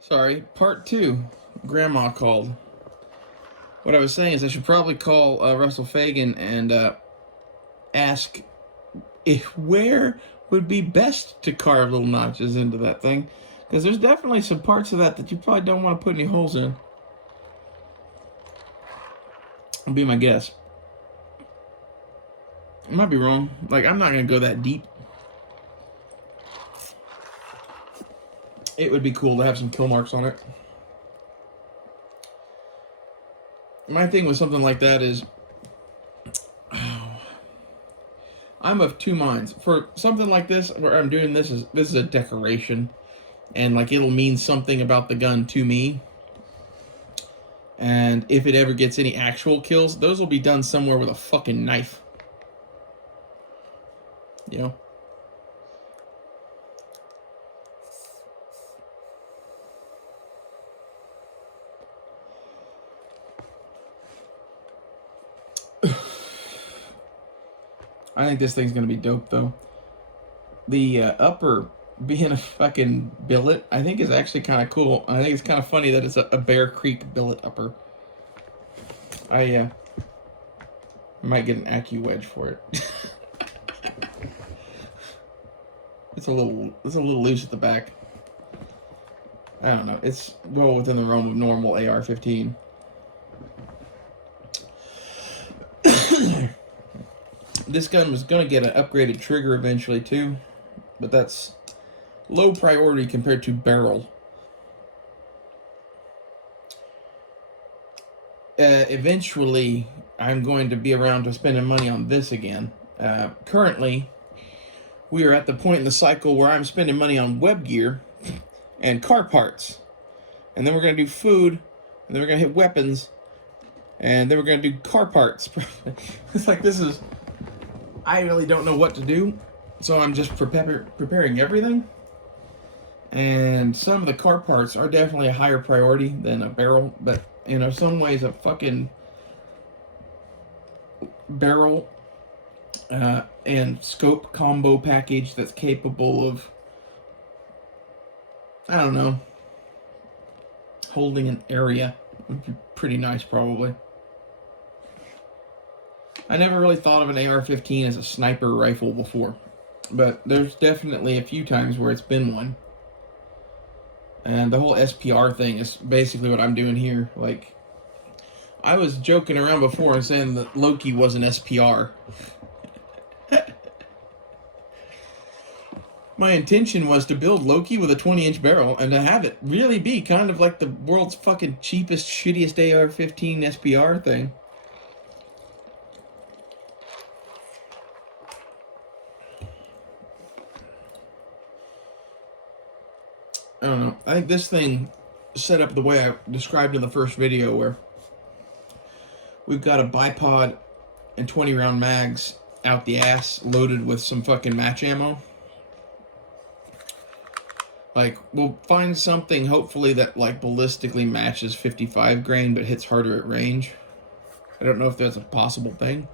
Sorry, part two. Grandma called. What I was saying is I should probably call Russell Fagan and ask if where would be best to carve little notches into that thing. Because there's definitely some parts of that you probably don't want to put any holes in. Would be my guess. I might be wrong. Like, I'm not going to go that deep. It would be cool to have some kill marks on it. My thing with something like that is I'm of two minds. For something like this, where I'm doing this is a decoration, and like it'll mean something about the gun to me. And if it ever gets any actual kills, those will be done somewhere with a fucking knife. You know? I think this thing's gonna be dope, though. The upper being a fucking billet, I think is actually kind of cool. I think it's kind of funny that it's a Bear Creek billet upper. I might get an Accu wedge for it. It's a little loose at the back. I don't know. It's well within the realm of normal AR-15. This gun was going to get an upgraded trigger eventually too, but that's low priority compared to barrel. Eventually, I'm going to be around to spending money on this again. Currently, we are at the point in the cycle where I'm spending money on web gear and car parts. And then we're going to do food, and then we're going to hit weapons, and then we're going to do car parts. It's like this is... I really don't know what to do, so I'm just preparing everything. And some of the car parts are definitely a higher priority than a barrel, but, you know, some ways a fucking barrel and scope combo package that's capable of, I don't know, holding an area would be pretty nice, probably. I never really thought of an AR-15 as a sniper rifle before, but there's definitely a few times where it's been one. And the whole SPR thing is basically what I'm doing here. Like, I was joking around before and saying that Loki was an SPR. My intention was to build Loki with a 20-inch barrel and to have it really be kind of like the world's fucking cheapest, shittiest AR-15 SPR thing. I don't know. I think this thing set up the way I described in the first video, where we've got a bipod and 20-round mags out the ass loaded with some fucking match ammo. Like, we'll find something, hopefully, that, like, ballistically matches 55 grain but hits harder at range. I don't know if that's a possible thing.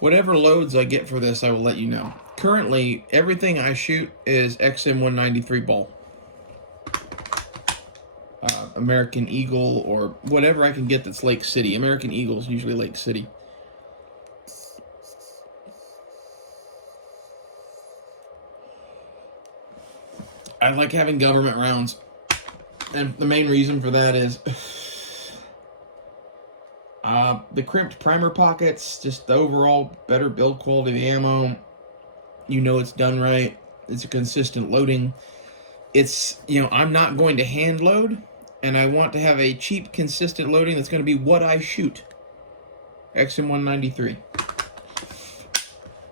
Whatever loads I get for this, I will let you know. Currently, everything I shoot is XM193 ball. American Eagle, or whatever I can get that's Lake City. American Eagle is usually Lake City. I like having government rounds. And the main reason for that is the crimped primer pockets, just the overall better build quality of the ammo. You know it's done right. It's a consistent loading. It's, you know, I'm not going to hand load, and I want to have a cheap, consistent loading that's going to be what I shoot. XM193.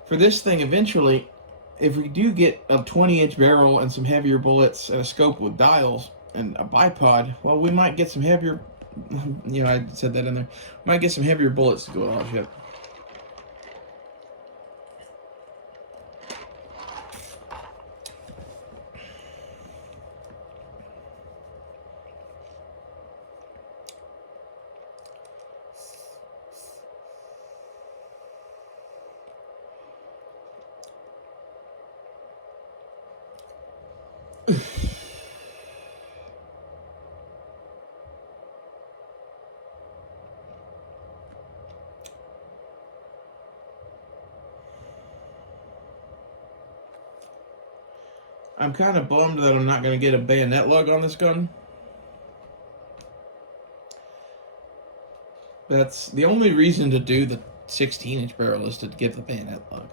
For this thing, eventually, if we do get a 20-inch barrel and some heavier bullets and a scope with dials and a bipod, well, we might get some heavier... You know, I said that in there. Might get some heavier bullets to go with all shit. I'm kind of bummed that I'm not going to get a bayonet lug on this gun. That's the only reason to do the 16-inch barrel is to get the bayonet lug.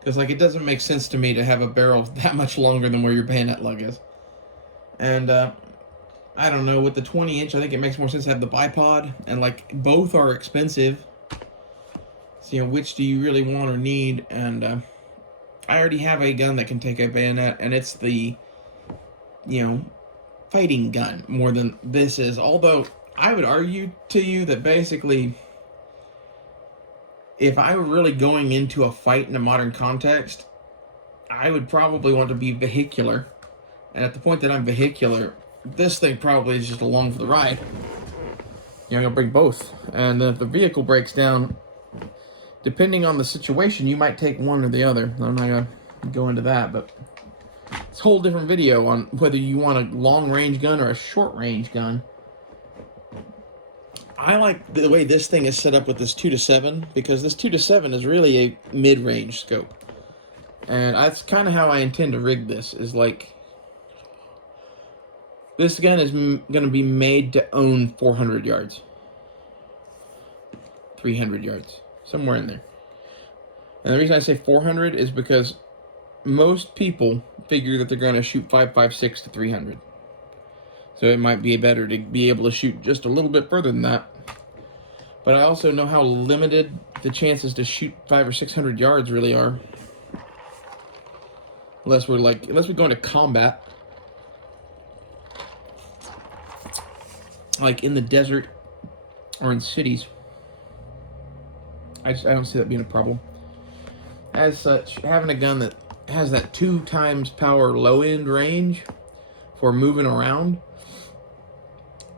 Because, like, it doesn't make sense to me to have a barrel that much longer than where your bayonet lug is. And, I don't know, with the 20-inch, I think it makes more sense to have the bipod. And, like, both are expensive. So, you know, which do you really want or need? And, I already have a gun that can take a bayonet, and it's the, you know, fighting gun more than this is. Although, I would argue to you that basically, if I were really going into a fight in a modern context, I would probably want to be vehicular. And at the point that I'm vehicular, this thing probably is just along for the ride. You know, I'm going to bring both. And if the vehicle breaks down, depending on the situation, you might take one or the other. I'm not going to go into that, but it's a whole different video on whether you want a long-range gun or a short-range gun. I like the way this thing is set up with this 2-7, because this 2-7 is really a mid-range scope. And that's kind of how I intend to rig this, is like, this gun is going to be made to own 400 yards. 300 yards. Somewhere in there. And the reason I say 400 is because most people figure that they're going to shoot 5.56 to 300. So it might be better to be able to shoot just a little bit further than that. But I also know how limited the chances to shoot 500 or 600 yards really are. Unless we go into combat. Like in the desert or in cities. I don't see that being a problem. As such, having a gun that has that 2 times power low end range for moving around,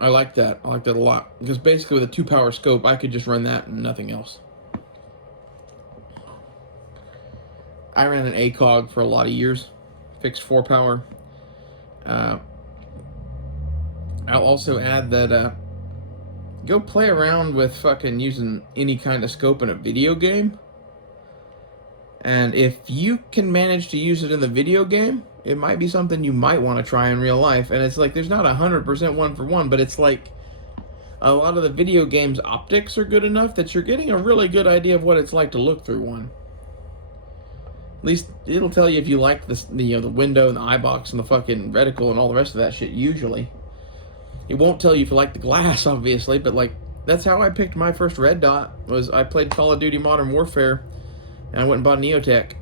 I like that. I like that a lot. Because basically with a 2 power scope, I could just run that and nothing else. I ran an ACOG for a lot of years. Fixed 4 power. I'll also add that go play around with fucking using any kind of scope in a video game. And if you can manage to use it in the video game, it might be something you might want to try in real life. And it's like, there's not 100% one for one, but it's like a lot of the video games optics are good enough that you're getting a really good idea of what it's like to look through one. At least it'll tell you if you like this, the window and the eye box and the fucking reticle and all the rest of that shit usually. It won't tell you if you like the glass, obviously, but like, that's how I picked my first red dot, was I played Call of Duty Modern Warfare, and I went and bought an EOTech.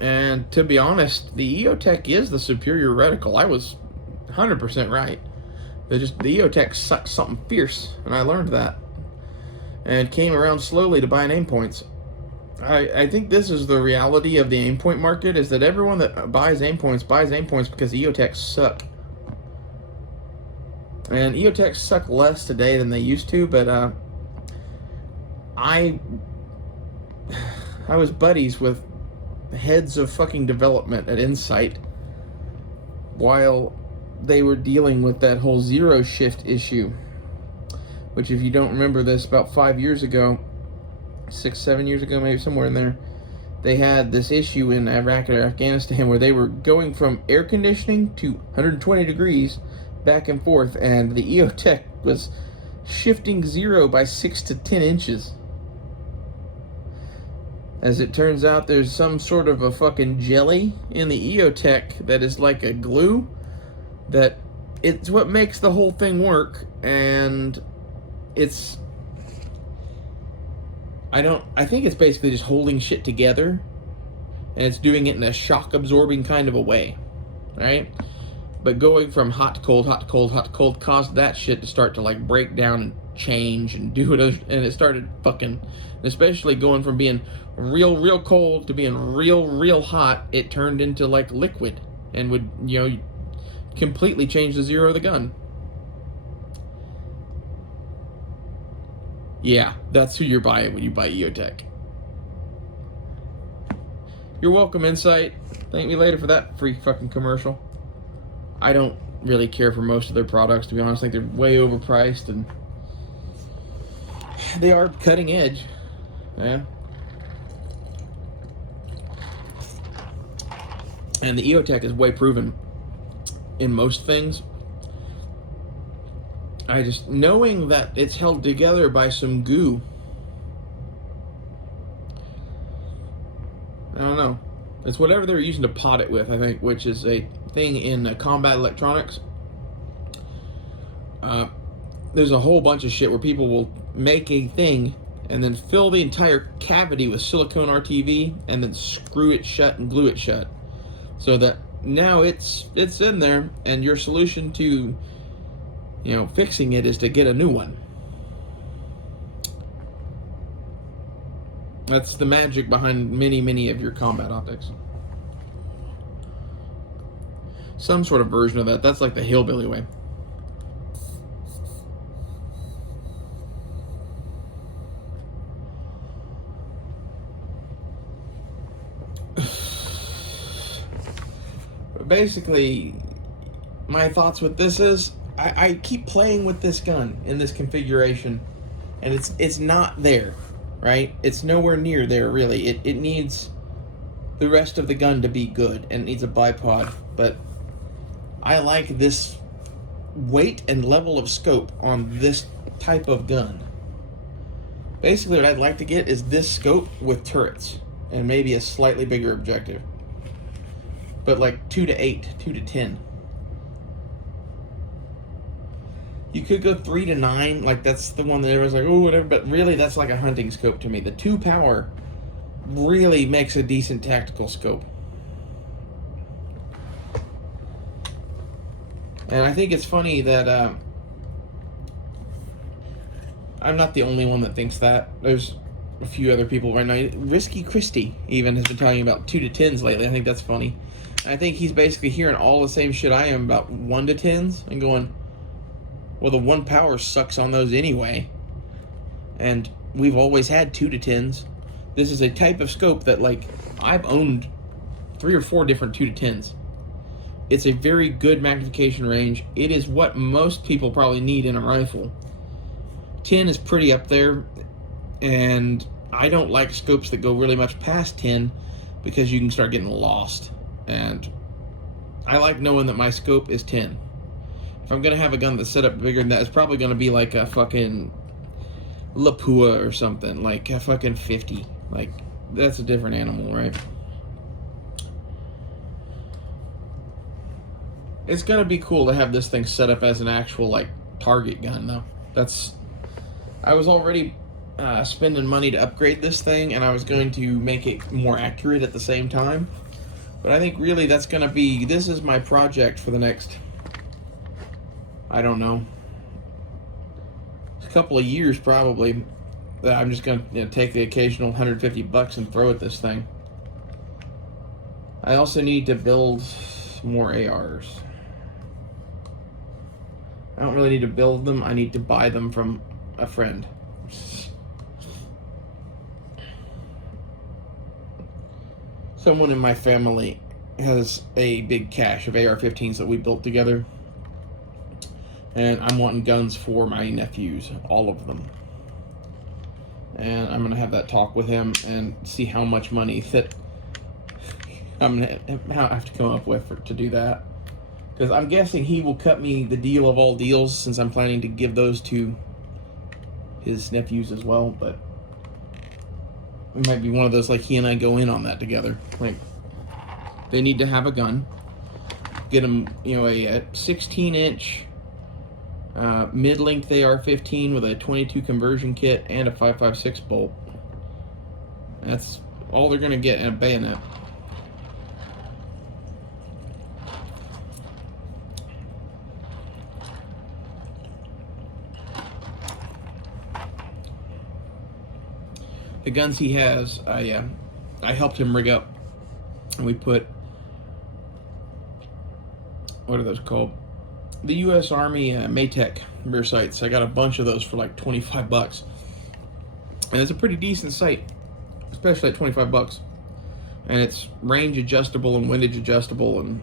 And to be honest, the EOTech is the superior reticle. I was 100% right. The EOTech sucks something fierce, and I learned that. And came around slowly to buying aim points. I think this is the reality of the aim point market, is that everyone that buys aim points because EOTechs suck. And EOTechs suck less today than they used to, but I was buddies with heads of fucking development at Insight while they were dealing with that whole zero shift issue, which, if you don't remember this, about 5 years ago, 6-7 years ago, maybe somewhere in there, they had this issue in Iraq or Afghanistan where they were going from air conditioning to 120 degrees back and forth, and the EOTech was shifting zero by 6 to 10 inches. As it turns out, there's some sort of a fucking jelly in the EOTech that is like a glue, that it's what makes the whole thing work, and it's, I think it's basically just holding shit together, and it's doing it in a shock absorbing kind of a way, right? But going from hot to cold, hot to cold, hot to cold caused that shit to start to like break down and change and do it, and it started fucking, especially going from being real cold to being real hot, it turned into like liquid and would, completely change the zero of the gun. Yeah, that's who you're buying when you buy EOTech. You're welcome, Insight. Thank me later for that free fucking commercial. I don't really care for most of their products, to be honest. I think they're way overpriced, and they are cutting edge. Yeah. And the EOTech is way proven in most things. I just, knowing that it's held together by some goo, I don't know. It's whatever they're using to pot it with, I think, which is a thing in combat electronics. There's a whole bunch of shit where people will make a thing and then fill the entire cavity with silicone RTV and then screw it shut and glue it shut. So that now it's in there, and your solution to, you know, fixing it is to get a new one. That's the magic behind many of your combat optics. Some sort of version of that. That's like the hillbilly way. Basically, my thoughts with this is I keep playing with this gun in this configuration, and it's not there, right? It's nowhere near there, really. It needs the rest of the gun to be good, and it needs a bipod, but I like this weight and level of scope on this type of gun. Basically, what I'd like to get is this scope with turrets, and maybe a slightly bigger objective. But like 2 to 8, 2 to 10. You could go 3 to 9, like that's the one that everyone's like, oh, whatever, but really that's like a hunting scope to me. The 2 power really makes a decent tactical scope. And I think it's funny that I'm not the only one that thinks that. There's a few other people right now. Risky Christie even has been talking about 2 to 10s lately. I think that's funny. I think he's basically hearing all the same shit I am about 1 to 10s and going, well, the 1 power sucks on those anyway. And we've always had 2 to 10s. This is a type of scope that, like, I've owned 3 or 4 different 2 to 10s. It's a very good magnification range. It is what most people probably need in a rifle. 10 is pretty up there, and I don't like scopes that go really much past 10 because you can start getting lost. And I like knowing that my scope is 10. If I'm going to have a gun that's set up bigger than that, it's probably going to be like a fucking Lapua or something, like a fucking 50. Like, that's a different animal, right? It's going to be cool to have this thing set up as an actual, like, target gun, though. I was already spending money to upgrade this thing, and I was going to make it more accurate at the same time. But I think really that's going to be, this is my project for the next, I don't know, a couple of years probably, that I'm just going to take the occasional $150 and throw at this thing. I also need to build more ARs. I don't really need to build them, I need to buy them from a friend. Someone in my family has a big cache of AR-15s that we built together, and I'm wanting guns for my nephews, all of them. And I'm gonna have that talk with him and see how much money that I'm gonna have to come up with to do that. Because I'm guessing he will cut me the deal of all deals, since I'm planning to give those to his nephews as well, but it might be one of those, like, he and I go in on that together. Like, they need to have a gun. Get them, you know, a 16-inch mid-length AR-15 with a 22 conversion kit and a 5.56 bolt. That's all they're going to get in a bayonet. The guns he has, I helped him rig up, and we put, what are those called? The U.S. Army Maytech rear sights. I got a bunch of those for like $25, and it's a pretty decent sight, especially at $25. and it's range adjustable and windage adjustable, and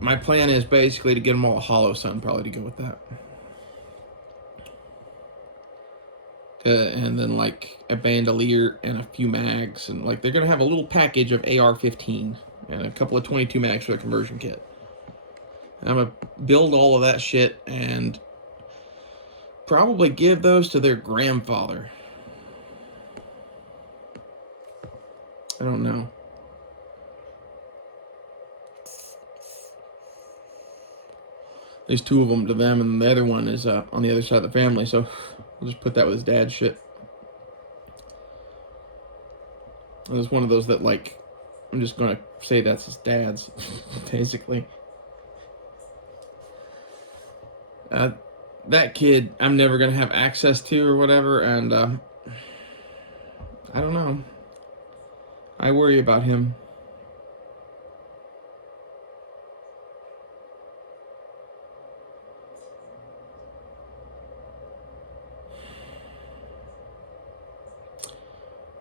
my plan is basically to get them all a hollow sun, probably, to go with that. And then like a bandolier and a few mags, and like they're gonna have a little package of AR-15 and a couple of 22 mags for the conversion kit. And I'm gonna build all of that shit and probably give those to their grandfather. I don't know. There's two of them to them, and the other one is on the other side of the family, so we'll just put that with his dad's shit. It was one of those that, like, I'm just going to say that's his dad's, basically. That kid, I'm never going to have access to or whatever, and I don't know. I worry about him.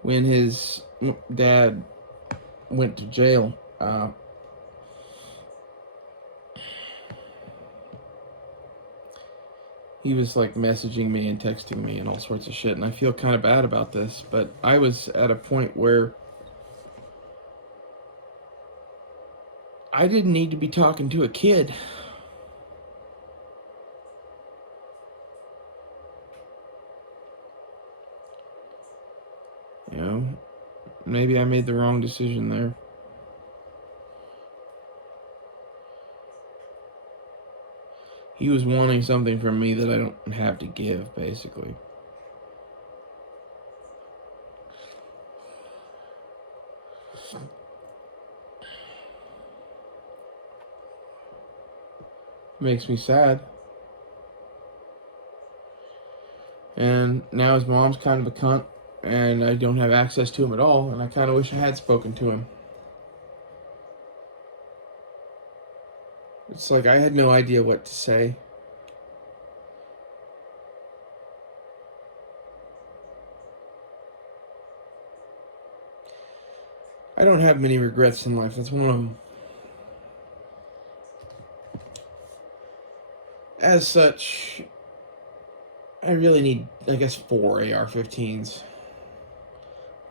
When his dad went to jail, he was like messaging me and texting me and all sorts of shit, and I feel kind of bad about this, but I was at a point where I didn't need to be talking to a kid. You know, maybe I made the wrong decision there. He was wanting something from me that I don't have to give, basically. Makes me sad. And now his mom's kind of a cunt, and I don't have access to him at all, and I kind of wish I had spoken to him. It's like I had no idea what to say. I don't have many regrets in life. That's one of them. As such, I really need, I guess, 4 AR-15s.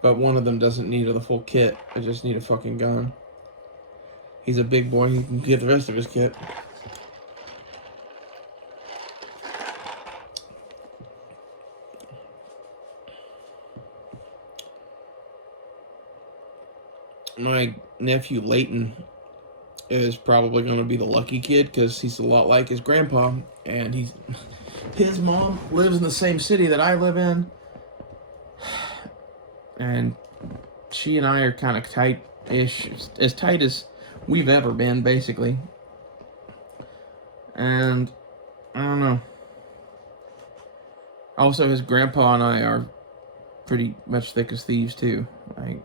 But one of them doesn't need the full kit. I just need a fucking gun. He's a big boy. He can get the rest of his kit. My nephew Leighton is probably going to be the lucky kid because he's a lot like his grandpa, and his mom lives in the same city that I live in, and she and I are kind of tight-ish, as tight as we've ever been, basically. And I don't know. Also, his grandpa and I are pretty much thick as thieves too. Like,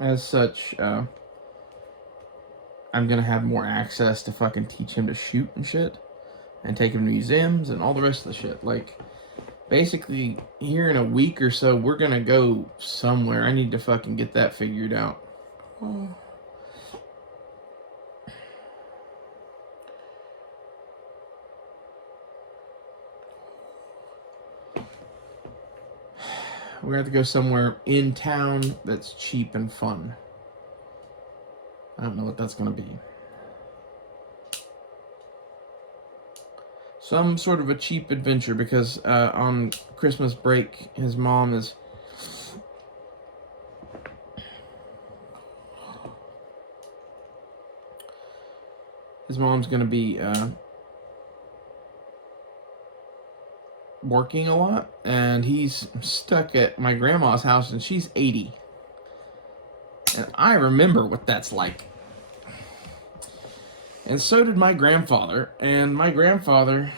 as such, I'm gonna have more access to fucking teach him to shoot and shit, and take him to museums and all the rest of the shit. Like, basically, here in a week or so, we're gonna go somewhere. I need to fucking get that figured out. Oh. We're gonna have to go somewhere in town that's cheap and fun. I don't know what that's gonna be. Some sort of a cheap adventure, because on Christmas break, his mom is... His mom's gonna be working a lot, and he's stuck at my grandma's house, and she's 80. And I remember what that's like. And so did my grandfather, and my grandfather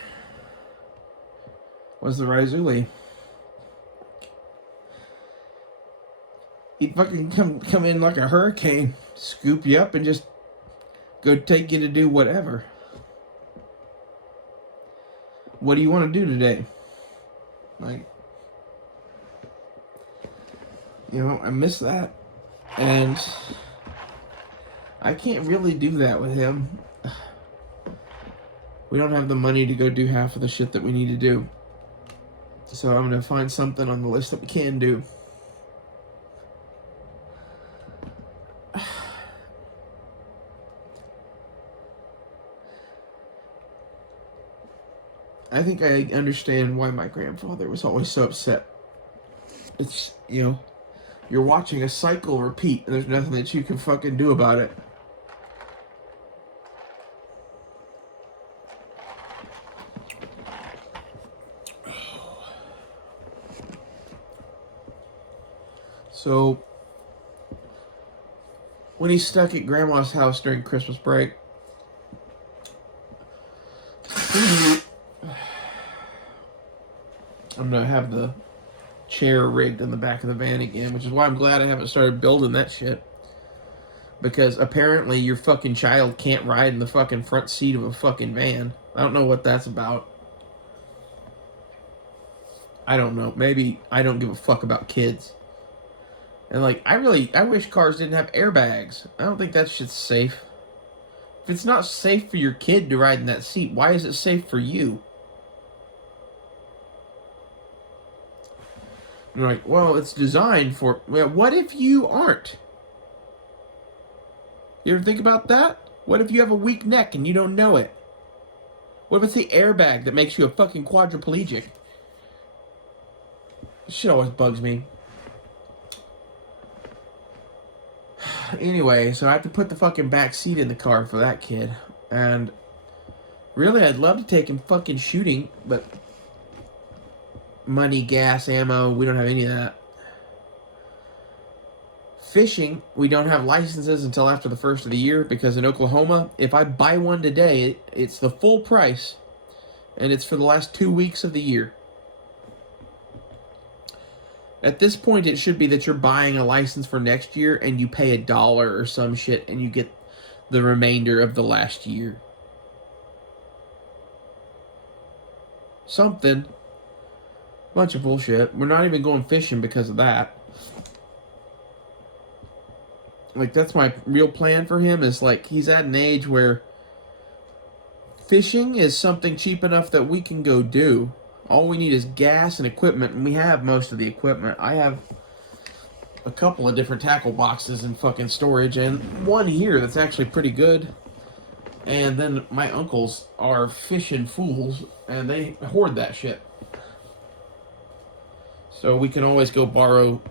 was the Raizuli. He'd fucking come in like a hurricane, scoop you up, and just go take you to do whatever. What do you want to do today? Like, you know, I miss that. And I can't really do that with him. We don't have the money to go do half of the shit that we need to do. So I'm going to find something on the list that we can do. I think I understand why my grandfather was always so upset. It's, you know, you're watching a cycle repeat, and there's nothing that you can fucking do about it. So, when he's stuck at Grandma's house during Christmas break, I'm going to have the chair rigged in the back of the van again, which is why I'm glad I haven't started building that shit. Because apparently your fucking child can't ride in the fucking front seat of a fucking van. I don't know what that's about. I don't know. Maybe I don't give a fuck about kids. And like, I wish cars didn't have airbags. I don't think that shit's safe. If it's not safe for your kid to ride in that seat, why is it safe for you? You're like, well, it's designed for... Well, what if you aren't? You ever think about that? What if you have a weak neck and you don't know it? What if it's the airbag that makes you a fucking quadriplegic? This shit always bugs me. Anyway, so I have to put the fucking back seat in the car for that kid. And really, I'd love to take him fucking shooting, but... money, gas, ammo, we don't have any of that. Fishing, we don't have licenses until after the first of the year, because in Oklahoma, if I buy one today, it's the full price, and it's for the last 2 weeks of the year. At this point, it should be that you're buying a license for next year, and you pay $1 or some shit, and you get the remainder of the last year. Something. Bunch of bullshit. We're not even going fishing because of that. Like, that's my real plan for him, is like, he's at an age where fishing is something cheap enough that we can go do. All we need is gas and equipment, and we have most of the equipment. I have a couple of different tackle boxes in fucking storage, and one here that's actually pretty good. And then my uncles are fishing fools, and they hoard that shit. So we can always go borrow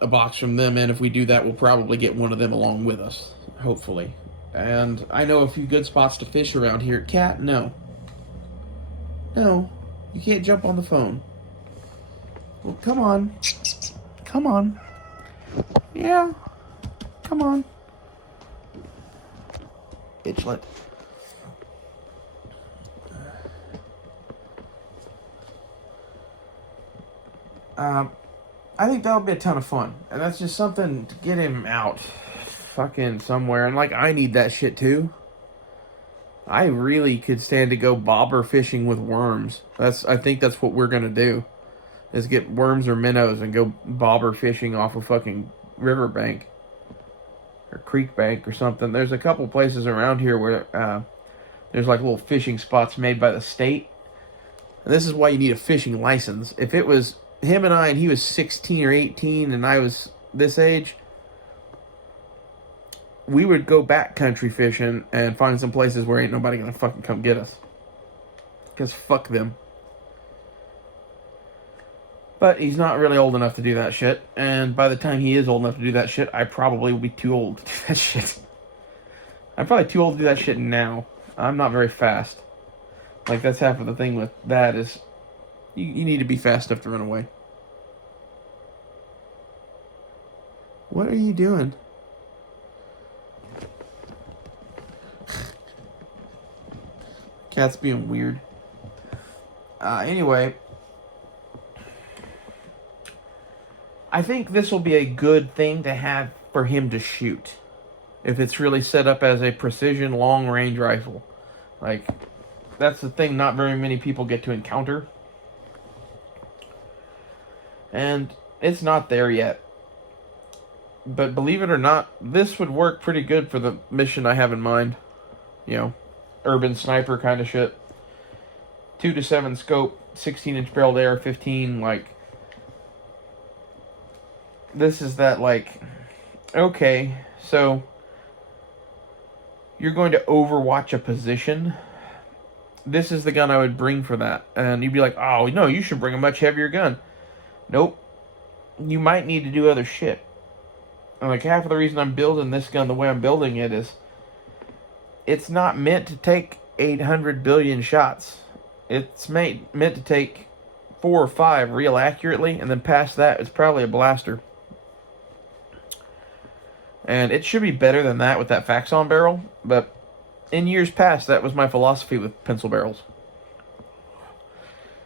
a box from them, and if we do that, we'll probably get one of them along with us, hopefully. And I know a few good spots to fish around here. Cat, no. No, you can't jump on the phone. Well, come on. Come on. Yeah, come on. Bitchlet. I think that'll be a ton of fun. And that's just something to get him out fucking somewhere. And like, I need that shit too. I really could stand to go bobber fishing with worms. I think that's what we're gonna do. Is get worms or minnows and go bobber fishing off a fucking riverbank. Or creek bank or something. There's a couple places around here where there's like little fishing spots made by the state. And this is why you need a fishing license. If it was him and I, and he was 16 or 18, and I was this age, we would go backcountry fishing and find some places where ain't nobody gonna fucking come get us. Because fuck them. But he's not really old enough to do that shit, and by the time he is old enough to do that shit, I probably will be too old to do that shit. I'm probably too old to do that shit now. I'm not very fast. Like, that's half of the thing with that is... You need to be fast enough to run away. What are you doing? Cat's being weird. Anyway. I think this will be a good thing to have for him to shoot. if it's really set up as a precision long-range rifle. Like, that's the thing not very many people get to encounter. And it's not there yet. But believe it or not, this would work pretty good for the mission I have in mind. You know, urban sniper kind of shit. 2 to 7 scope, 16-inch barreled AR-15, like... This is that, like... Okay, so... You're going to overwatch a position. This is the gun I would bring for that. And you'd be like, oh, no, you should bring a much heavier gun. Nope. You might need to do other shit. And like half of the reason I'm building this gun the way I'm building it is it's not meant to take 800 billion shots. It's meant to take 4 or 5 real accurately, and then past that it's probably a blaster. And it should be better than that with that Faxon barrel, but in years past that was my philosophy with pencil barrels.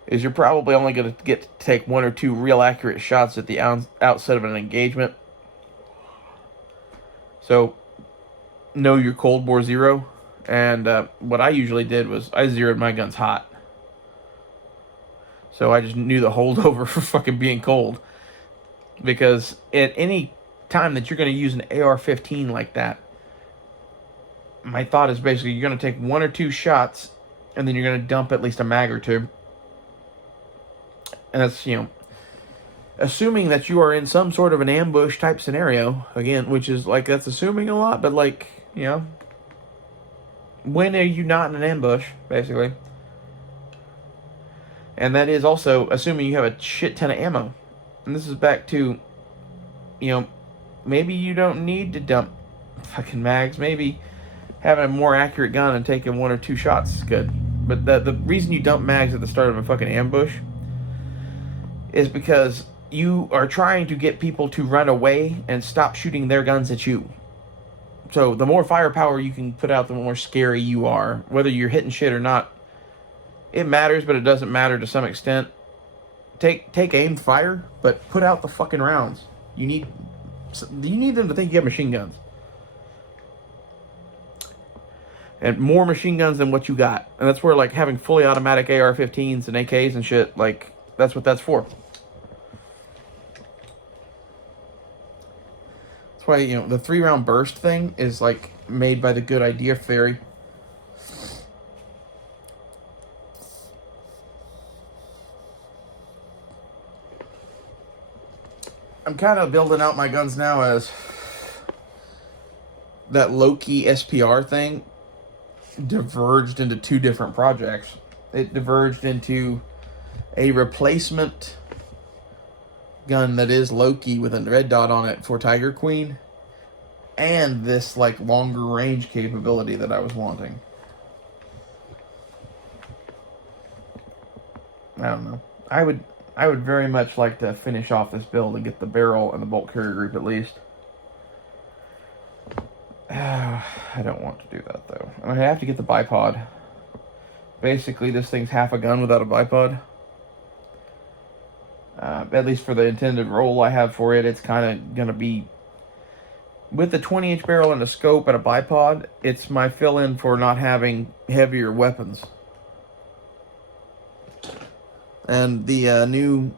Is you're probably only going to get to take 1 or 2 real accurate shots at the outset of an engagement. So, know your Cold Bore Zero. And what I usually did was I zeroed my guns hot. So I just knew the holdover for fucking being cold. Because at any time that you're going to use an AR-15 like that, my thought is basically you're going to take 1 or 2 shots, and then you're going to dump at least a mag or 2. And that's, you know, assuming that you are in some sort of an ambush type scenario, again, which is like, that's assuming a lot, but like, you know, when are you not in an ambush, basically? And that is also assuming you have a shit ton of ammo. And this is back to, you know, maybe you don't need to dump fucking mags. Maybe having a more accurate gun and taking 1 or 2 shots is good. But the reason you dump mags at the start of a fucking ambush is because you are trying to get people to run away and stop shooting their guns at you. So the more firepower you can put out, the more scary you are. Whether you're hitting shit or not, it matters, but it doesn't matter to some extent. Take aimed fire, but put out the fucking rounds. You need them to think you have machine guns. And more machine guns than what you got. And that's where, like, having fully automatic AR-15s and AKs and shit, like, that's what that's for. That's why, you know, the 3-round burst thing is, like, made by the Good Idea Theory. I'm kind of building out my guns now as that low-key SPR thing diverged into 2 different projects. It diverged into a replacement gun that is low-key with a red dot on it for Tiger Queen, and this like longer range capability that I was wanting. I don't know. I would very much like to finish off this build and get the barrel and the bolt carrier group at least. I don't want to do that though. I have to get the bipod. Basically, this thing's half a gun without a bipod. At least for the intended role I have for it, it's kind of going to be... With the 20-inch barrel and a scope and a bipod, it's my fill-in for not having heavier weapons. And the new...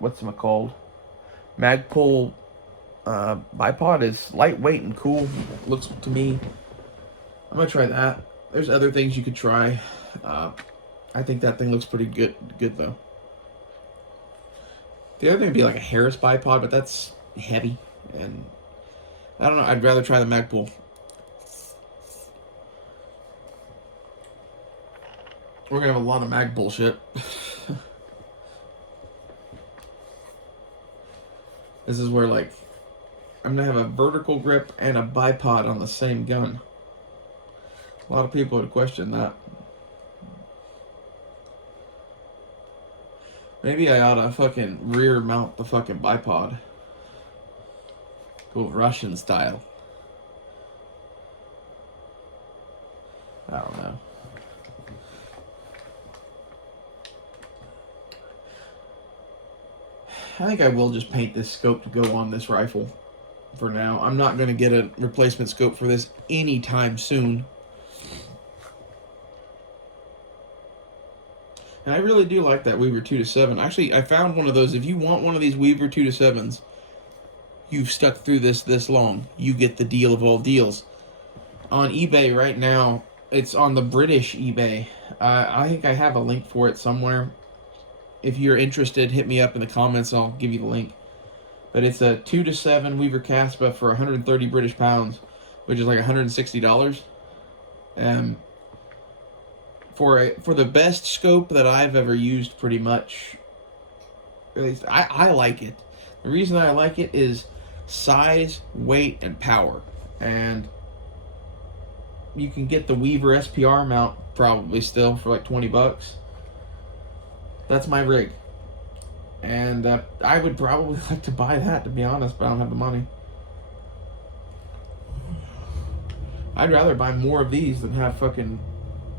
What's it called? Magpul bipod is lightweight and cool. Looks to me... I'm going to try that. There's other things you could try. I think that thing looks pretty good though. The other thing would be like a Harris bipod, but that's heavy. And I don't know. I'd rather try the Magpul. We're going to have a lot of mag bullshit. This is where, like, I'm going to have a vertical grip and a bipod on the same gun. A lot of people would question that. Maybe I ought to fucking rear mount the fucking bipod. Go Russian style. I don't know. I think I will just paint this scope to go on this rifle for now. I'm not going to get a replacement scope for this anytime soon. And I really do like that Weaver 2-7. Actually, I found one of those. If you want one of these Weaver 2-7s, you've stuck through this long, you get the deal of all deals. On eBay right now, it's on the British eBay. I think I have a link for it somewhere. If you're interested, hit me up in the comments and I'll give you the link. But it's a 2-7 Weaver Caspa for 130 British pounds, which is like $160. For the best scope that I've ever used, pretty much. At least I like it. The reason I like it is size, weight, and power. And you can get the Weaver SPR mount probably still for like $20. That's my rig. And I would probably like to buy that, to be honest, but I don't have the money. I'd rather buy more of these than have fucking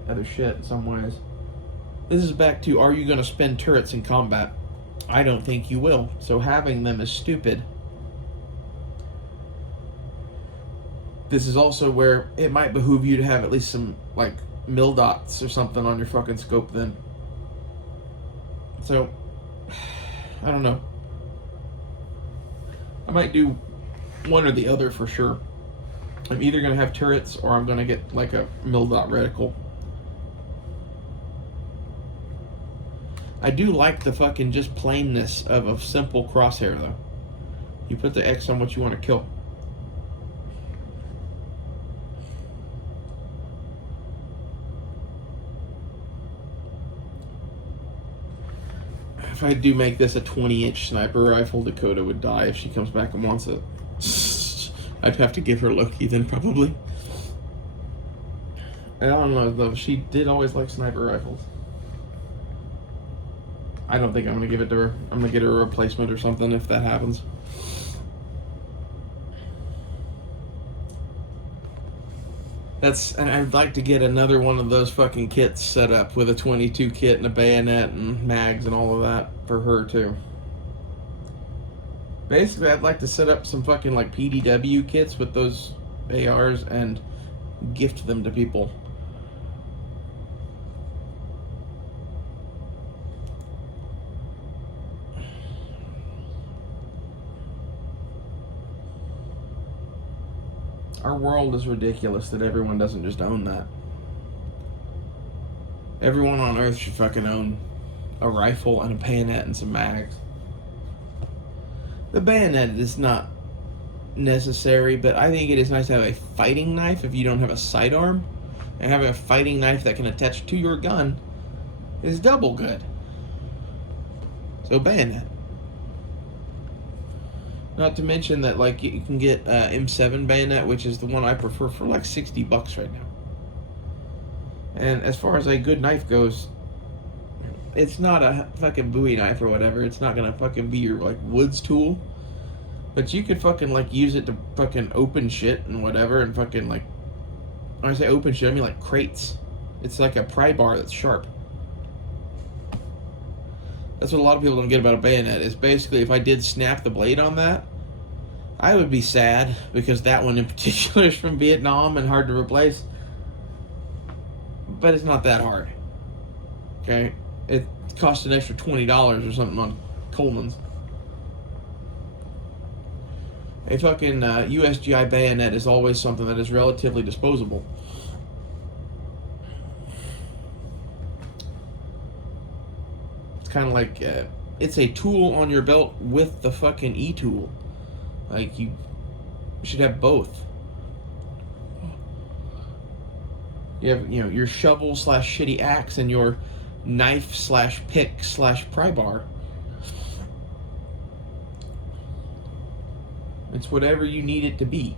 other shit in some ways. This is back to, are you going to spend turrets in combat? I don't think you will, so having them is stupid. This is also where it might behoove you to have at least some, like, mil dots or something on your fucking scope then. So, I don't know. I might do one or the other for sure. I'm either going to have turrets or I'm going to get, like, a mil dot reticle. I do like the fucking just plainness of a simple crosshair, though. You put the X on what you want to kill. If I do make this a 20-inch sniper rifle, Dakota would die if she comes back and wants it. I'd have to give her Loki then, probably. I don't know, though. She did always like sniper rifles. I don't think I'm going to give it to her. I'm going to get her a replacement or something if that happens. And I'd like to get another one of those fucking kits set up with a 22 kit and a bayonet and mags and all of that for her too. Basically, I'd like to set up some fucking like PDW kits with those ARs and gift them to people. Our world is ridiculous that everyone doesn't just own that. Everyone on Earth should fucking own a rifle and a bayonet and some mags. The bayonet is not necessary, but I think it is nice to have a fighting knife if you don't have a sidearm. And having a fighting knife that can attach to your gun is double good. So bayonet. Not to mention that, like, you can get M7 bayonet, which is the one I prefer, for like $60 right now. And as far as a good knife goes, it's not a fucking Bowie knife or whatever. It's not gonna fucking be your like woods tool, but you could fucking like use it to fucking open shit and whatever, and fucking like, when I say open shit, I mean like crates. It's like a pry bar that's sharp. That's what a lot of people don't get about a bayonet, is basically if I did snap the blade on that, I would be sad, because that one in particular is from Vietnam and hard to replace. But it's not that hard. Okay? It costs an extra $20 or something on Coleman's. A fucking USGI bayonet is always something that is relatively disposable. Kind of like it's a tool on your belt with the fucking e-tool. Like, you should have both. You have, you know, your shovel slash shitty axe and your knife slash pick slash pry bar. It's whatever you need it to be.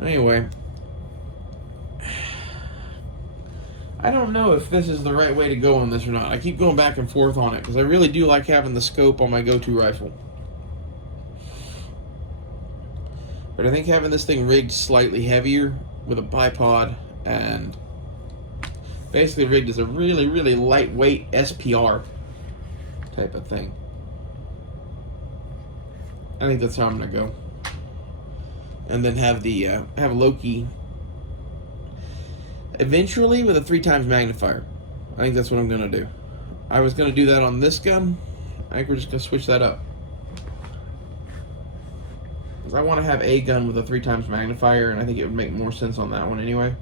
Anyway, I don't know if this is the right way to go on this or not. I keep going back and forth on it because I really do like having the scope on my go-to rifle. But I think having this thing rigged slightly heavier with a bipod and basically rigged as a really, really lightweight SPR type of thing I think that's how I'm gonna go. And then have the have Loki eventually with a 3 times magnifier. I think that's what I'm gonna do. I was gonna do that on this gun. I think we're just gonna switch that up. I want to have a gun with a 3 times magnifier, and I think it would make more sense on that one anyway.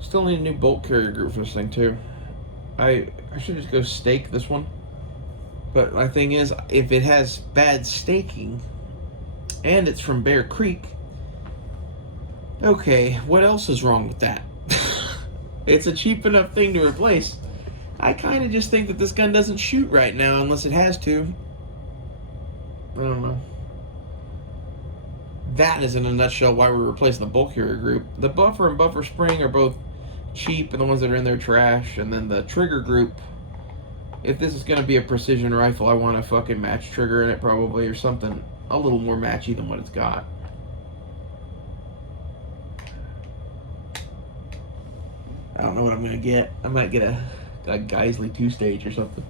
Still need a new bolt carrier group for this thing too. I should just go stake this one. But my thing is, if it has bad staking, and it's from Bear Creek, okay, what else is wrong with that? It's a cheap enough thing to replace. I kind of just think that this gun doesn't shoot right now unless it has to. I don't know. That is in a nutshell why we're replacing the bolt carrier group. The buffer and buffer spring are both cheap, and the ones that are in there trash. And then the trigger group, if this is going to be a precision rifle, I want a fucking match trigger in it probably, or something a little more matchy than what it's got. I don't know what I'm going to get. I might get a Geisley 2-stage or something.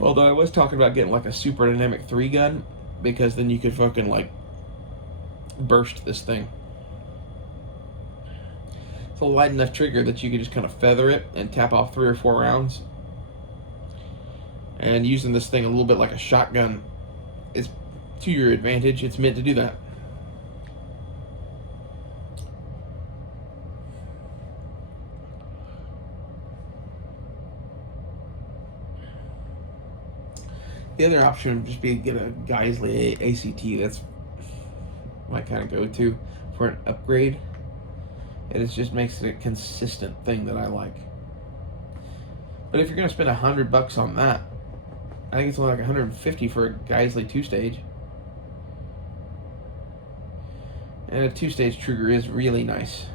Although I was talking about getting like a super dynamic 3 gun, because then you could fucking like burst this thing. It's a light enough trigger that you could just kind of feather it and tap off 3 or 4 rounds. And using this thing a little bit like a shotgun is to your advantage. It's meant to do that. The other option would just be to get a Geisley ACT. That's my kind of go-to for an upgrade. And it just makes it a consistent thing that I like. But if you're going to spend $100 on that, I think it's only like 150 for a Geisley 2-stage. And a 2-stage trigger is really nice.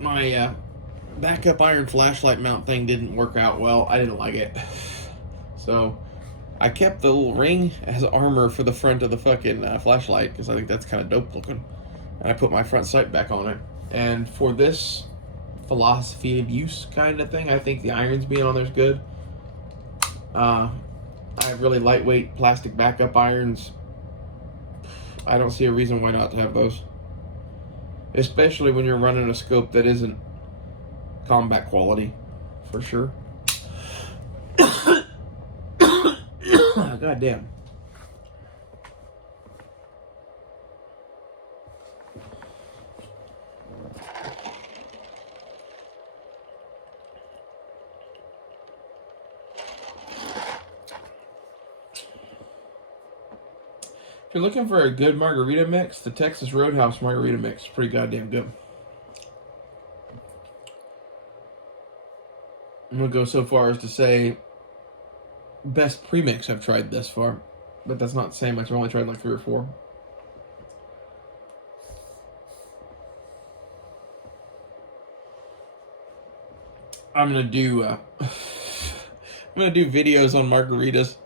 My backup iron flashlight mount thing didn't work out well. I didn't like it. So I kept the little ring as armor for the front of the fucking flashlight, because I think that's kind of dope looking. And I put my front sight back on it. And for this philosophy of use kind of thing, I think the irons being on there is good. I have really lightweight plastic backup irons. I don't see a reason why not to have those. Especially when you're running a scope that isn't combat quality, for sure. God damn. If you're looking for a good margarita mix, the Texas Roadhouse margarita mix is pretty goddamn good. I'm going to go so far as to say best premix I've tried thus far. But that's not saying much. I've only tried like 3 or 4. I'm going to do videos on margaritas.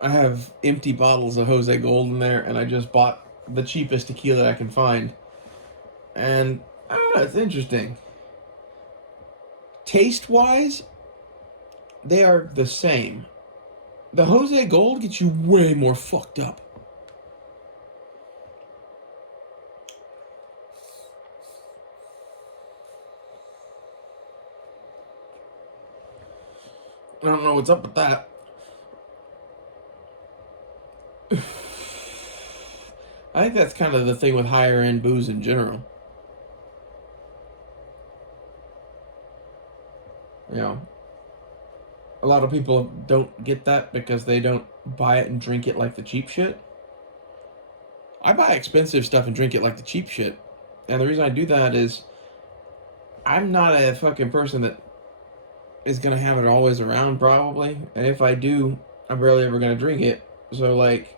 I have empty bottles of Jose Gold in there, and I just bought the cheapest tequila I can find. And I don't know, it's interesting. Taste-wise, they are the same. The Jose Gold gets you way more fucked up. I don't know what's up with that. I think that's kind of the thing with higher end booze in general. You know, a lot of people don't get that because they don't buy it and drink it like the cheap shit. I buy expensive stuff and drink it like the cheap shit. And the reason I do that is I'm not a fucking person that is going to have it always around, probably. And if I do, I'm barely ever going to drink it. So, like,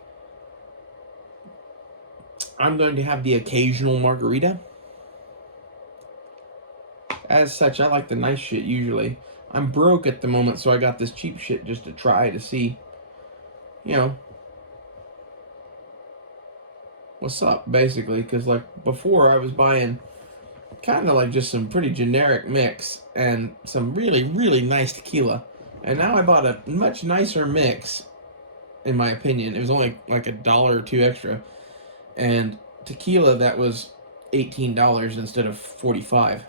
I'm going to have the occasional margarita. as such, I like the nice shit usually. I'm broke at the moment, so I got this cheap shit just to try to see, you know, what's up, basically. Because, like, before I was buying kind of like just some pretty generic mix and some really, really nice tequila. And now I bought a much nicer mix, in my opinion. It was only like $1 or $2 extra. And tequila that was $18 instead of $45.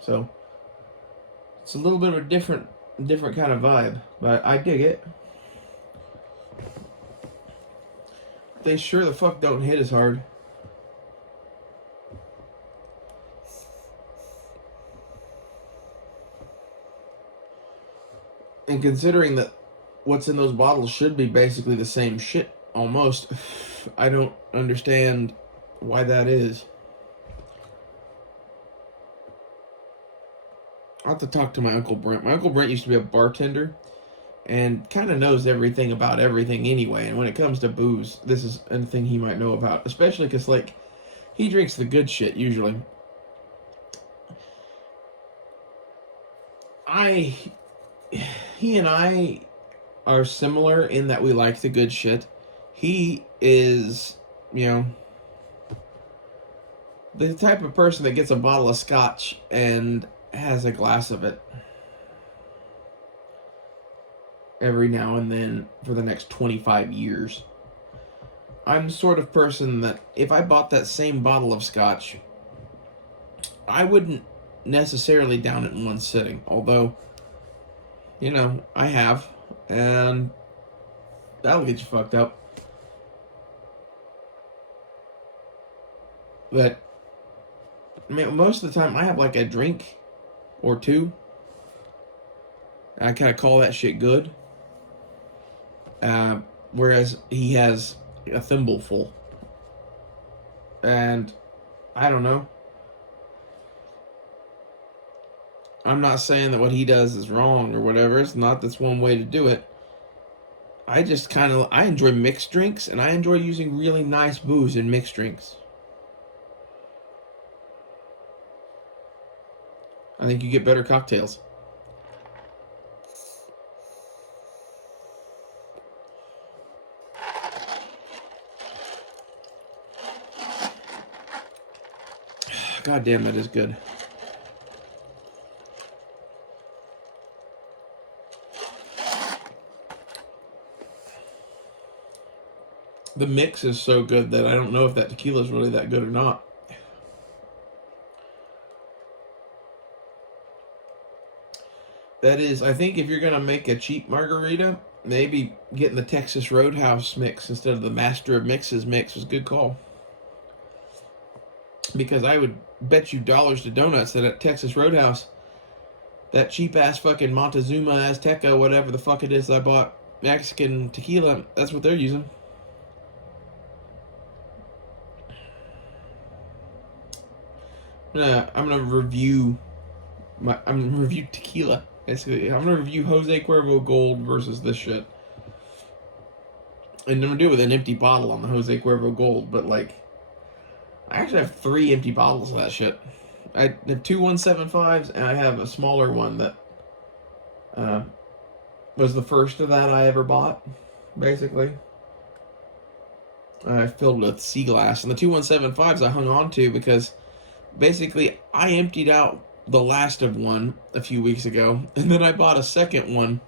So it's a little bit of a different kind of vibe, but I dig it. They sure the fuck don't hit as hard. And considering that what's in those bottles should be basically the same shit almost, I don't understand why that is. I'll have to talk to my Uncle Brent. My Uncle Brent used to be a bartender and kind of knows everything about everything anyway. And when it comes to booze, this is anything he might know about, especially because, like, he drinks the good shit usually. He and I are similar in that we like the good shit. He is, you know, the type of person that gets a bottle of scotch and has a glass of it every now and then for the next 25 years. I'm the sort of person that if I bought that same bottle of scotch, I wouldn't necessarily down it in one sitting, although, you know, I have, and that'll get you fucked up. But, I mean, most of the time I have like a drink or two. I kind of call that shit good. Whereas he has a thimbleful. And I don't know. I'm not saying that what he does is wrong or whatever. It's not that's one way to do it. I just I enjoy mixed drinks, and I enjoy using really nice booze in mixed drinks. I think you get better cocktails. God damn, that is good. The mix is so good that I don't know if that tequila is really that good or not. That is, I think if you're going to make a cheap margarita, maybe getting the Texas Roadhouse mix instead of the Master of Mixes mix was a good call. Because I would bet you dollars to donuts that at Texas Roadhouse, that cheap-ass fucking Montezuma, Azteca, whatever the fuck it is that I bought, Mexican tequila, that's what they're using. I'm gonna review tequila. Basically, I'm gonna review Jose Cuervo Gold versus this shit. And I'm gonna do it with an empty bottle on the Jose Cuervo Gold, but like, I actually have 3 empty bottles of that shit. I have 2 175s, and I have a smaller one that was the first of that I ever bought, basically. I filled with sea glass, and the 2 175s I hung on to because basically I emptied out the last of one a few weeks ago, and then I bought a second one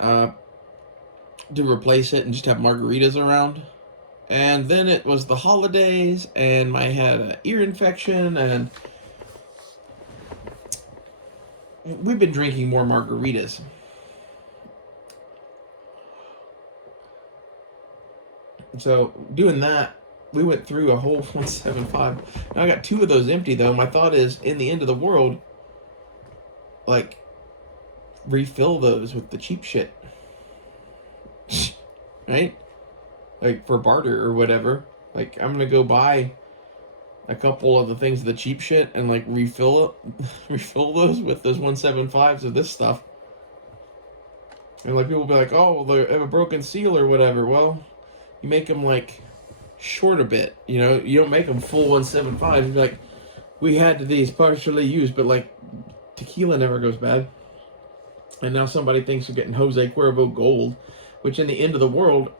to replace it and just have margaritas around. And then it was the holidays, and I had an ear infection, and we've been drinking more margaritas. So, doing that, we went through a whole 175. Now I got 2 of those empty, though. My thought is, in the end of the world, like, refill those with the cheap shit. Right? Like, for barter or whatever. Like, I'm gonna go buy a couple of the things, the cheap shit, and, like, refill those with those 175s of this stuff. And, like, people will be like, oh, well, they have a broken seal or whatever. Well, you make them, like, short a bit, you know? You don't make them full 175s. You're like, we had these partially used, but like tequila never goes bad. And now somebody thinks they're getting Jose Cuervo Gold, which in the end of the world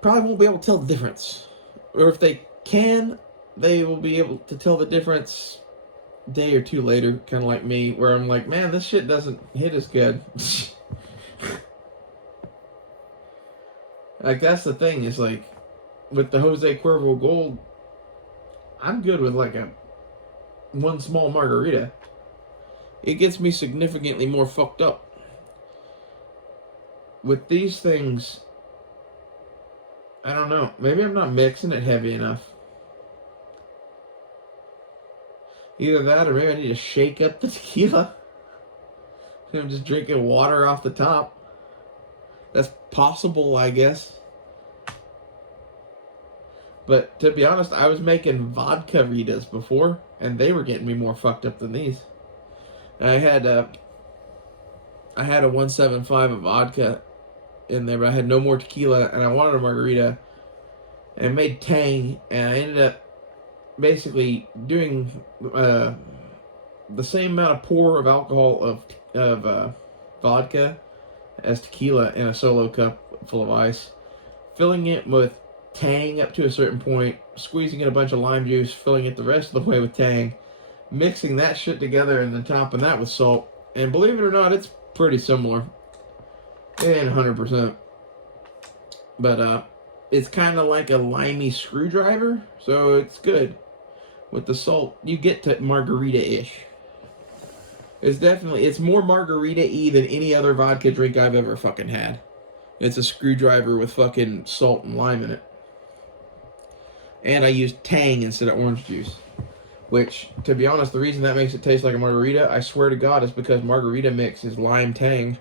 probably won't be able to tell the difference. Or if they can, they will be able to tell the difference a day or two later, kind of like me, where I'm like, man, this shit doesn't hit as good. Like, that's the thing, is like, with the Jose Cuervo Gold, I'm good with like one small margarita. It gets me significantly more fucked up. With these things, I don't know. Maybe I'm not mixing it heavy enough. Either that, or maybe I need to shake up the tequila. I'm just drinking water off the top. That's possible, I guess. But to be honest, I was making vodka Ritas before, and they were getting me more fucked up than these. I had a 175 of vodka in there, but I had no more tequila, and I wanted a margarita, and it made tang, and I ended up basically doing the same amount of pour of alcohol of vodka as tequila in a solo cup full of ice, filling it with tang up to a certain point, squeezing in a bunch of lime juice, filling it the rest of the way with tang, mixing that shit together, and then topping that with salt. And believe it or not, it's pretty similar. It ain't 100%. But it's kind of like a limey screwdriver, so it's good. With the salt, you get to margarita-ish. It's more margarita-y than any other vodka drink I've ever fucking had. It's a screwdriver with fucking salt and lime in it. And I used tang instead of orange juice. Which, to be honest, the reason that makes it taste like a margarita, I swear to God, is because margarita mix is lime tang.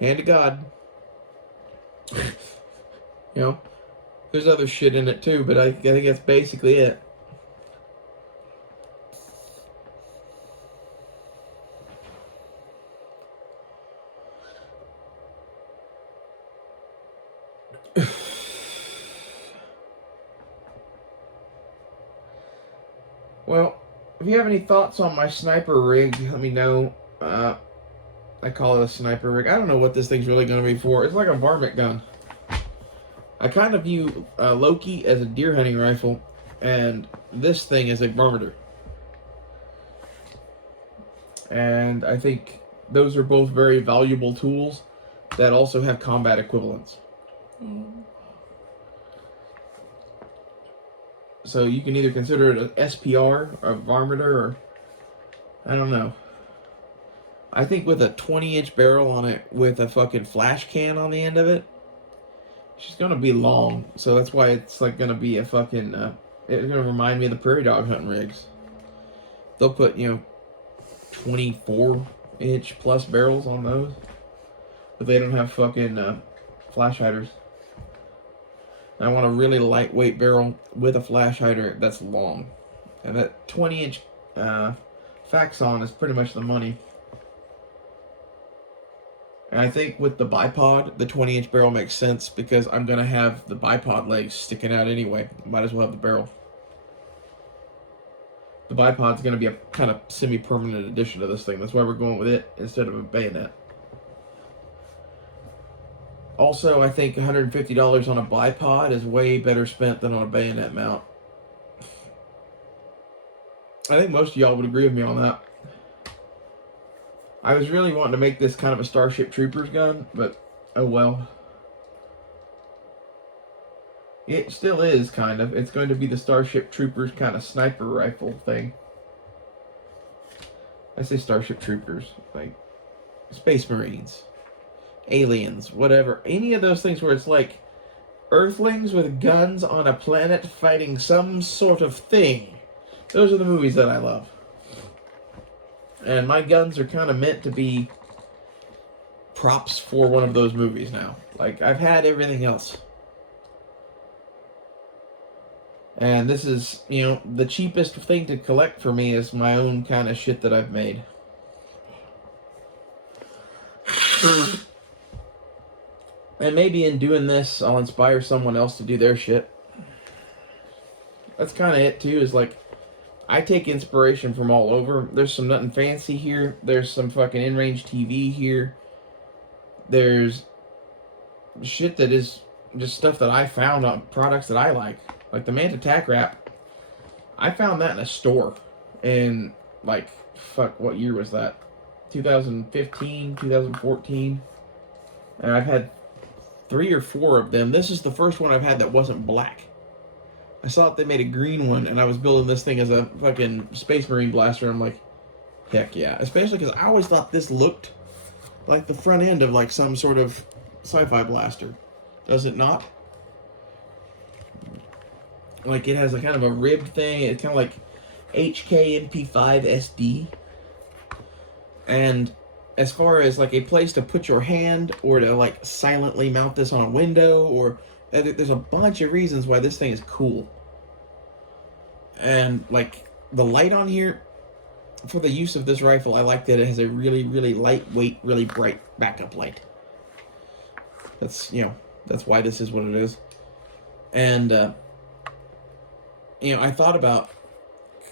Hand to God. You know, there's other shit in it too, but I think that's basically it. Well, if you have any thoughts on my sniper rig, let me know. I call it a sniper rig. I don't know what this thing's really going to be for. It's like a varmint gun. I kind of view Loki as a deer hunting rifle, and this thing as a varminter. And I think those are both very valuable tools that also have combat equivalents. So you can either consider it an SPR, or a varminter, or I don't know. I think with a 20-inch barrel on it with a fucking flash can on the end of it, she's gonna be long. So that's why it's like gonna be a fucking. It's gonna remind me of the prairie dog hunting rigs. They'll put 24-inch plus barrels on those, but they don't have fucking flash hiders. I want a really lightweight barrel with a flash hider that's long. And that 20-inch Faxon is pretty much the money. And I think with the bipod, the 20-inch barrel makes sense because I'm going to have the bipod legs sticking out anyway. Might as well have the barrel. The bipod's going to be a kind of semi-permanent addition to this thing. That's why we're going with it instead of a bayonet. Also, I think $150 on a bipod is way better spent than on a bayonet mount. I think most of y'all would agree with me on that. I was really wanting to make this kind of a Starship Troopers gun, but oh well. It still is, kind of. It's going to be the Starship Troopers kind of sniper rifle thing. I say Starship Troopers, like Space Marines. Aliens, whatever. Any of those things where it's like Earthlings with guns on a planet fighting some sort of thing. Those are the movies that I love. And my guns are kind of meant to be props for one of those movies now. Like, I've had everything else. And this is, the cheapest thing to collect for me is my own kind of shit that I've made. And maybe in doing this, I'll inspire someone else to do their shit. That's kind of it too. Is like I take inspiration from all over. There's some nothing fancy here. There's some fucking in-range TV here. There's shit that is just stuff that I found on products that I like the Manta Tack Wrap. I found that in a store, in like fuck, what year was that? 2015, 2014, and I've had 3 or 4 of them. This is the first one I've had that wasn't black. I saw that they made a green one, and I was building this thing as a fucking Space Marine blaster. I'm like, heck yeah. Especially because I always thought this looked like the front end of like some sort of sci-fi blaster. Does it not? Like it has a kind of a ribbed thing. It's kind of like HK MP5 SD. And as far as like a place to put your hand or to like silently mount this on a window, or there's a bunch of reasons why this thing is cool. And like the light on here, for the use of this rifle, I like that it has a really, really lightweight, really bright backup light. That's, you know, that's why this is what it is. And, you know, I thought about,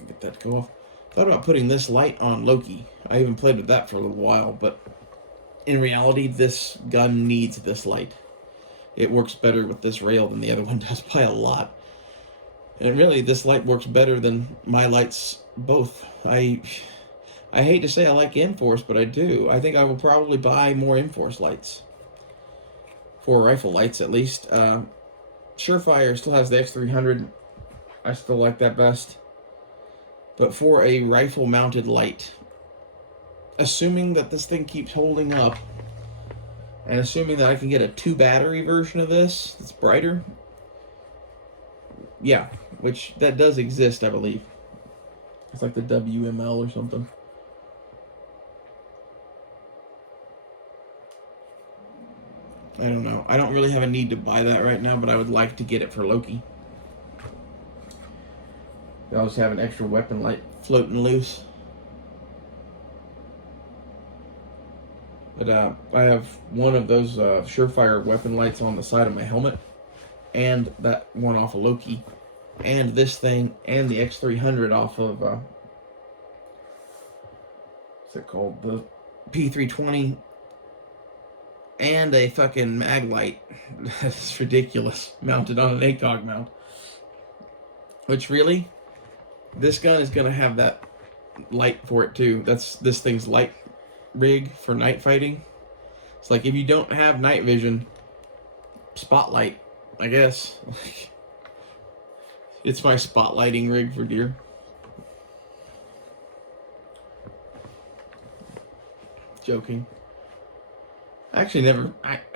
get that to go off. Thought about putting this light on Loki. I even played with that for a little while, but in reality, this gun needs this light. It works better with this rail than the other one does by a lot. And really, this light works better than my lights both. I hate to say I like Enforce, but I do. I think I will probably buy more Enforce lights. For rifle lights, at least. Surefire still has the X300. I still like that best. But for a rifle-mounted light, assuming that this thing keeps holding up, and assuming that I can get a 2-battery version of this that's brighter, yeah, which that does exist, I believe. It's like the WML or something. I don't know. I don't really have a need to buy that right now, but I would like to get it for Loki. They always have an extra weapon light floating loose. But I have one of those Surefire weapon lights on the side of my helmet, and that one off of Loki, and this thing, and the X300 off of, what's it called? The P320, and a fucking mag light. That's ridiculous. Mounted on an ACOG mount. Which really, this gun is going to have that light for it too. That's this thing's light rig for night fighting. It's like if you don't have night vision, spotlight, I guess. It's my spotlighting rig for deer. Joking. Actually,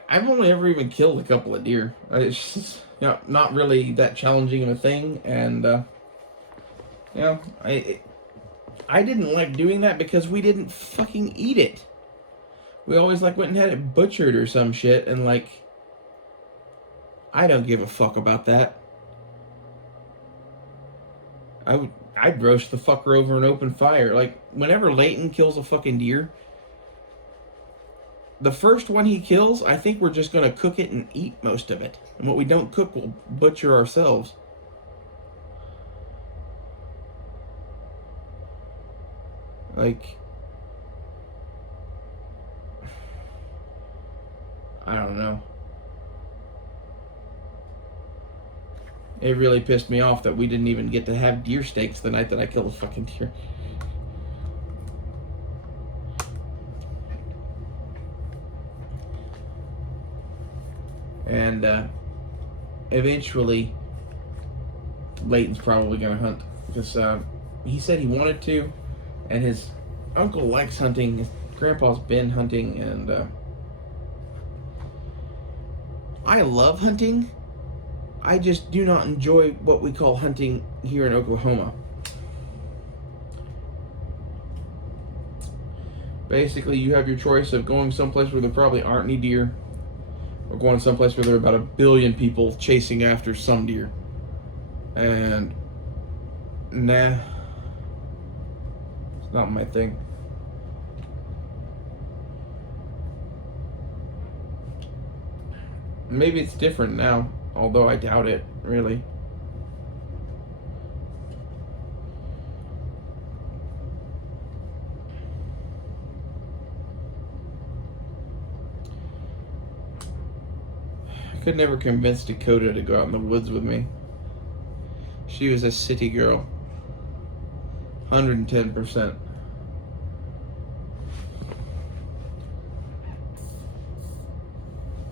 I've only ever even killed a couple of deer. It's just, you know, not really that challenging of a thing, and you know, I didn't like doing that because we didn't fucking eat it. We always like went and had it butchered or some shit, and like, I don't give a fuck about that. I'd roast the fucker over an open fire. Like, whenever Leighton kills a fucking deer, the first one he kills, I think we're just gonna cook it and eat most of it. And what we don't cook, we'll butcher ourselves. Like, I don't know. It really pissed me off that we didn't even get to have deer steaks the night that I killed a fucking deer. And eventually, Leighton's probably going to hunt. Because he said he wanted to, and his uncle likes hunting. His grandpa's been hunting, and I love hunting. I just do not enjoy what we call hunting here in Oklahoma. Basically, you have your choice of going someplace where there probably aren't any deer, or going someplace where there are about 1 billion people chasing after some deer. And nah, it's not my thing. Maybe it's different now, although I doubt it, really. I could never convince Dakota to go out in the woods with me. She was a city girl. 110%.